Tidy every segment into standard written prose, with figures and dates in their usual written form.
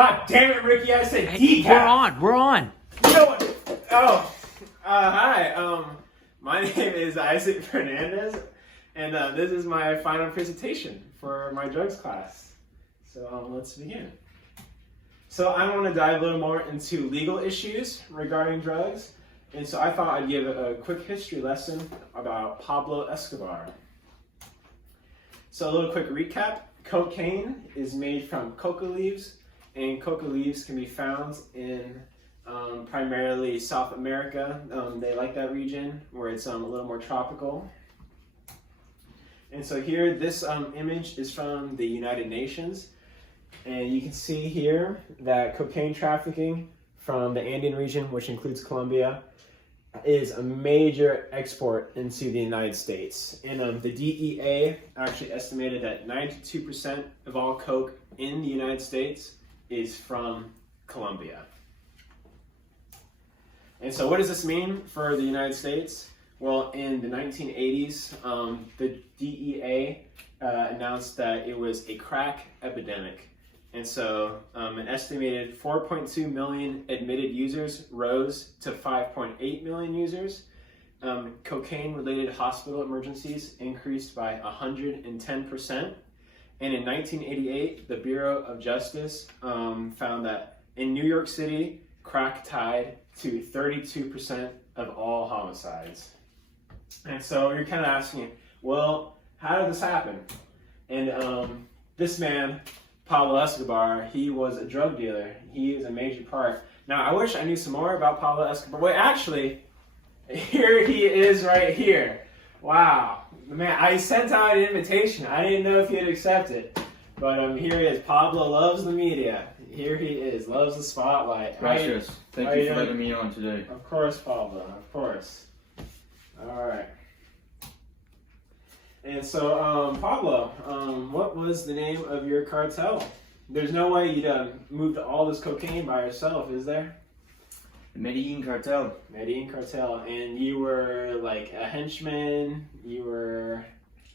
God damn it, Ricky! I said Hey, decaf. we're on. You know what? Oh, hi. My name is Isaac Fernandez, and this is my final presentation for my drugs class. So let's begin. So I want to dive a little more into legal issues regarding drugs, and so I thought I'd give a quick history lesson about Pablo Escobar. So a little quick recap. Cocaine is made from coca leaves, and coca leaves can be found in primarily South America. They like that region where it's a little more tropical. And so here, this image is from the United Nations. And you can see here that cocaine trafficking from the Andean region, which includes Colombia, is a major export into the United States. And the DEA actually estimated that 92% of all coke in the United States is from Colombia. And so what does this mean for the United States? Well, in the 1980s, the DEA announced that it was a crack epidemic. And so an estimated 4.2 million admitted users rose to 5.8 million users. Cocaine-related hospital emergencies increased by 110%. And in 1988, the Bureau of Justice found that in New York City, crack tied to 32% of all homicides. And so you're kind of asking, well, how did this happen? And this man, Pablo Escobar, he was a drug dealer. He is a major part. Now, I wish I knew some more about Pablo Escobar. Wait, actually, here he is right here. Wow. Man, I sent out an invitation. I didn't know if he'd accept it. But here he is. Pablo loves the media. Here he is. Loves the spotlight. Gracias. Thank you for letting me on today. Of course, Pablo. Of course. All right. And so, Pablo, what was the name of your cartel? There's no way you'd moved all this cocaine by yourself, is there? The Medellin Cartel. Medellin Cartel. And you were like a henchman?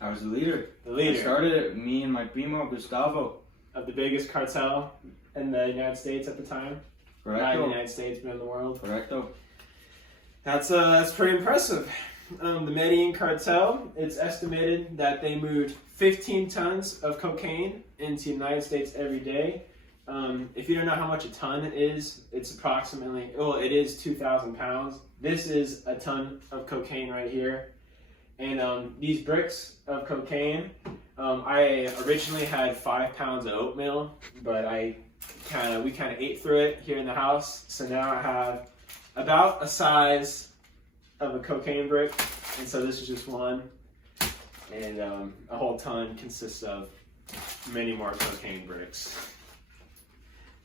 I was the leader. The leader. I started it, me and my primo, Gustavo. Of the biggest cartel in the United States at the time? Correcto. Not in the United States, but in the world? Correcto. That's pretty impressive. The Medellin Cartel, it's estimated that they moved 15 tons of cocaine into the United States every day. If you don't know how much a ton is, it's approximately, it is 2,000 pounds. This is a ton of cocaine right here. And these bricks of cocaine, I originally had 5 pounds of oatmeal, but we kind of ate through it here in the house. So now I have about a size of a cocaine brick, and so this is just one, and a whole ton consists of many more cocaine bricks.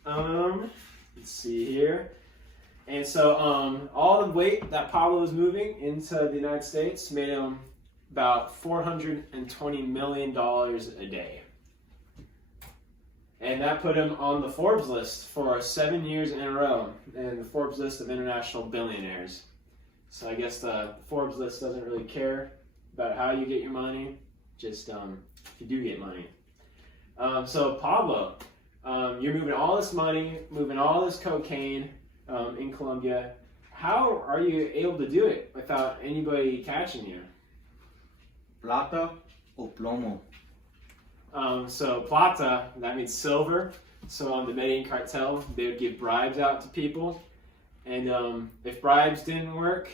Let's see here. And so all the weight that Pablo was moving into the United States made him about $420 million a day. And that put him on the Forbes list for 7 years in a row, and the Forbes list of international billionaires. So I guess the Forbes list doesn't really care about how you get your money, just if you do get money. So Pablo, you're moving all this money, moving all this cocaine in Colombia. How are you able to do it without anybody catching you? Plata o plomo. So plata, that means silver. So on the Medellin Cartel, they would give bribes out to people. And if bribes didn't work,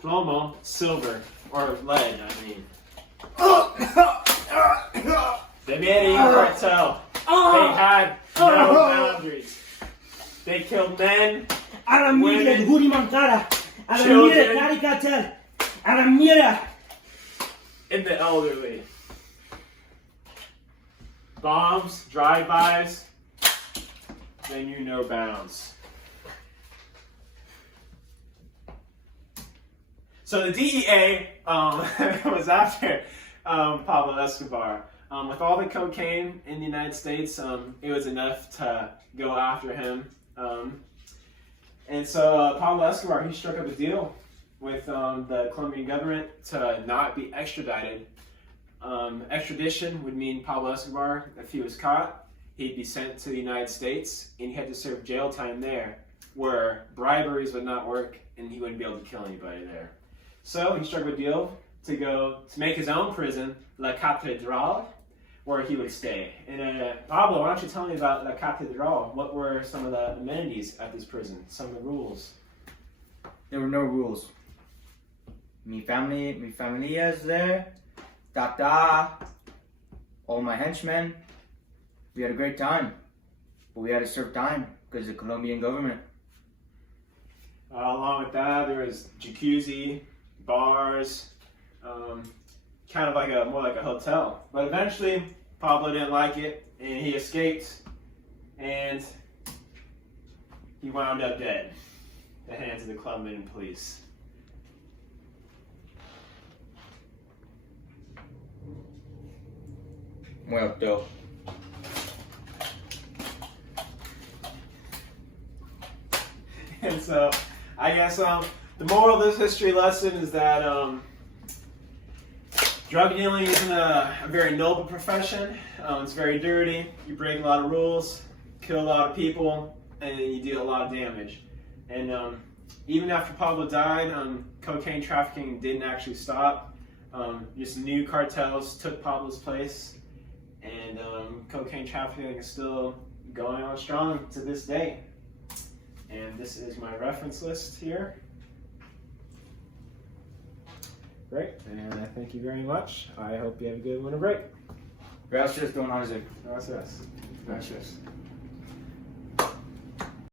plomo, silver, or lead, I mean. The Medellin Cartel, they had no boundaries. They killed men, women, children, and the elderly. Bombs, drive-bys, they knew no bounds. So the DEA was after Pablo Escobar. With all the cocaine in the United States, it was enough to go after him. And so Pablo Escobar, he struck up a deal with the Colombian government to not be extradited. Extradition would mean Pablo Escobar, if he was caught, he'd be sent to the United States, and he had to serve jail time there, where briberies would not work, and he wouldn't be able to kill anybody there. So he struck a deal to make his own prison, La Catedral, where he would stay. And Pablo, why don't you tell me about La Catedral? What were some of the amenities at this prison? Some of the rules? There were no rules. Mi familia is there. Tata. All my henchmen. We had a great time. But we had to serve time because of the Colombian government. Along with that, there was jacuzzi, bars, kind of more like a hotel. But eventually, Pablo didn't like it, and he escaped, and he wound up dead at the hands of the Colombian police. Muerto. And so, I guess the moral of this history lesson is that drug dealing isn't a very noble profession. It's very dirty. You break a lot of rules, kill a lot of people, and you do a lot of damage. And even after Pablo died, cocaine trafficking didn't actually stop. Just new cartels took Pablo's place, and cocaine trafficking is still going on strong to this day. And this is my reference list here. Great, and I thank you very much. I hope you have a good winter break. Gracias, Don Isaac. Gracias. Gracias.